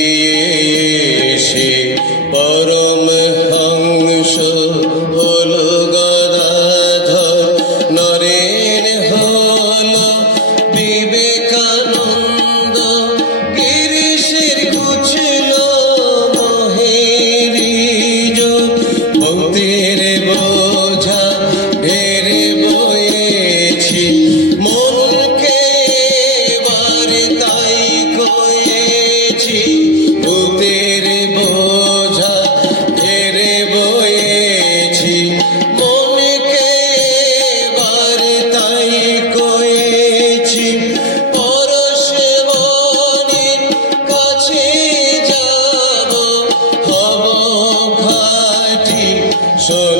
পেরিয়ে এসে So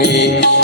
me.